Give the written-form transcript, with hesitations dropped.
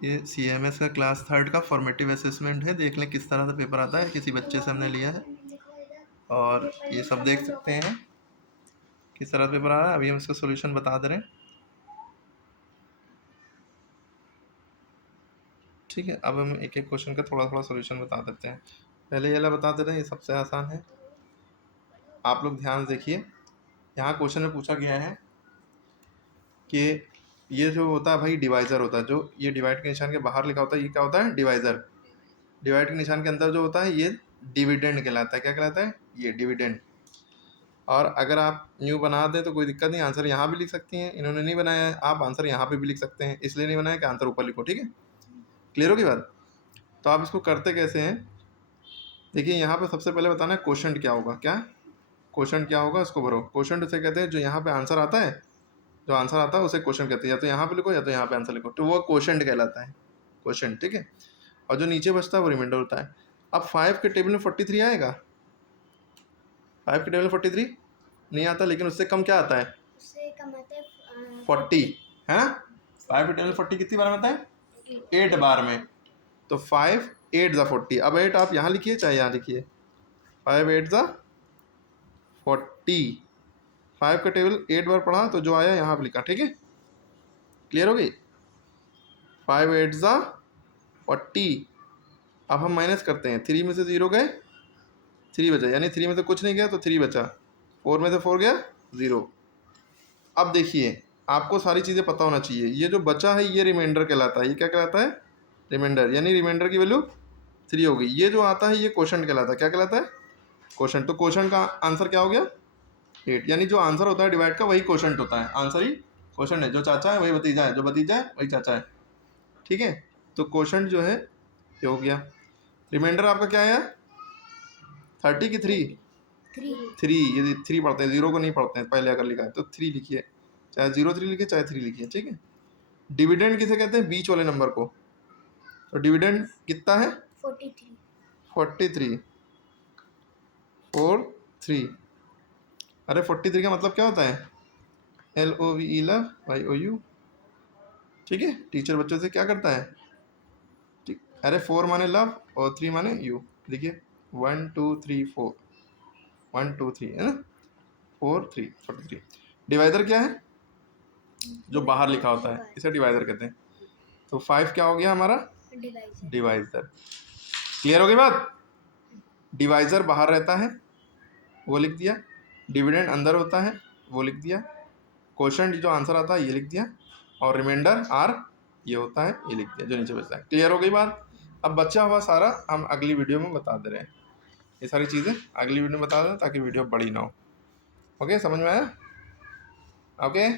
ये CMS का class 3 का फॉर्मेटिव असेसमेंट है। देख लें किस तरह से पेपर आता है, किसी बच्चे से हमने लिया है और ये सब देख सकते हैं किस तरह पेपर आ रहा है। अभी हम इसका सोल्यूशन बता दे रहे हैं, ठीक है। अब हम एक एक क्वेश्चन का थोड़ा थोड़ा सोल्यूशन बता देते हैं। पहले ये वाला बता दे रहे हैं, ये सबसे आसान है। आप लोग ध्यान से देखिए, यहाँ क्वेश्चन में पूछा गया है कि ये जो होता है भाई डिवाइज़र होता है, जो ये डिवाइड के निशान के बाहर लिखा होता है ये क्या होता है, डिवाइज़र। डिवाइड के निशान के अंदर जो होता है ये डिविडेंड कहलाता है। क्या कहलाता है, ये डिविडेंड। और अगर आप न्यू बना दें तो कोई दिक्कत नहीं, आंसर यहाँ भी लिख सकती हैं। इन्होंने नहीं बनाया है, आप आंसर यहाँ पे भी लिख सकते हैं, इसलिए नहीं बनाया कि आंसर ऊपर लिखो, ठीक है। क्लियर होगी बात। तो आप इसको करते कैसे हैं, देखिए यहाँ पे सबसे पहले बताना है क्वोशंट क्या होगा। क्या क्वोशंट क्या होगा, उसको भरो। क्वोशंट उसे कहते हैं जो यहाँ पे आंसर आता है, जो आंसर आता है उसे क्वोशंट कहते हैं। या तो यहाँ पे लिखो या तो यहाँ पे आंसर लिखो, तो वो क्वोशंट कहलाता है, क्वोशंट, ठीक है। और जो नीचे बचता है वो रिमाइंडर होता है। अब 5 के टेबल में 43 आएगा, 5 के टेबल में 43 नहीं आता, लेकिन उससे कम क्या आता है, उससे कम आता है 40, है ना। 5 के टेबल 40 कितनी बार में आता है, 8 बार में। तो 5 8 ज़ा 40। अब 8 आप यहाँ लिखिए चाहे यहाँ लिखिए, 5 8 ज़ा 40। 5 का टेबल 8 बार पढ़ा तो जो आया यहाँ पे लिखा, ठीक है। क्लियर हो गई। 5 8 ज़ा 40। अब हम माइनस करते हैं, 3 में से 0 गए, 3 बचा, यानी 3 में से कुछ नहीं गया तो 3 बचा, 4 में से 4 गया 0। अब देखिए आपको सारी चीज़ें पता होना चाहिए। ये जो बचा है ये रिमाइंडर कहलाता है। ये क्या कहलाता है, रिमाइंडर, यानी रिमाइंडर की वैल्यू 3 हो गई। ये जो आता है ये क्वोशंट कहलाता है। क्या कहलाता है, क्वोशंट। तो क्वोशंट का आंसर क्या हो गया, 8। यानी जो आंसर होता है डिवाइड का वही क्वोशंट होता है, आंसर ही क्वोशंट है। जो चाचा है वही भतीजा है, जो भतीजा है वही चाचा है, ठीक है। तो क्वोशंट जो है ये हो गया। रिमाइंडर आपका क्या है, 30 की 3, 3। यदि 3 पढ़ते हैं, 0 को नहीं पढ़ते हैं, पहले अगर लिखा है तो 3 लिखिए, चाहे 03 लिखिए चाहे 3 लिखिए, ठीक है। डिविडेंड किसे कहते हैं, बीच वाले नंबर को। तो डिविडेंड कितना है, 43 43 4 3। अरे 43 का मतलब क्या होता है, LOVE, लव, YOU, ठीक है। टीचर बच्चों से क्या करता है, ठीक। अरे 4 माने लव और 3 माने यू। देखिए 1 2 3 4, 1 2 3 है ना, 4 3 43। डिवाइडर क्या है, जो बाहर लिखा होता है इसे डिवाइडर कहते हैं। तो 5 क्या हो गया हमारा, डिवाइजर। क्लियर हो गई बात। डिवाइजर बाहर रहता है वो लिख दिया, डिविडेंड अंदर होता है वो लिख दिया, क्वोशंट जो आंसर आता है ये लिख दिया, और रिमाइंडर आर ये होता है ये लिख दिया जो नीचे बचता है। क्लियर हो गई बात। अब बचा हुआ सारा हम अगली वीडियो में बता दे रहे हैं, ये सारी चीज़ें अगली वीडियो में बता दें ताकि वीडियो बड़ी ना हो। ओके, समझ में आया, ओके।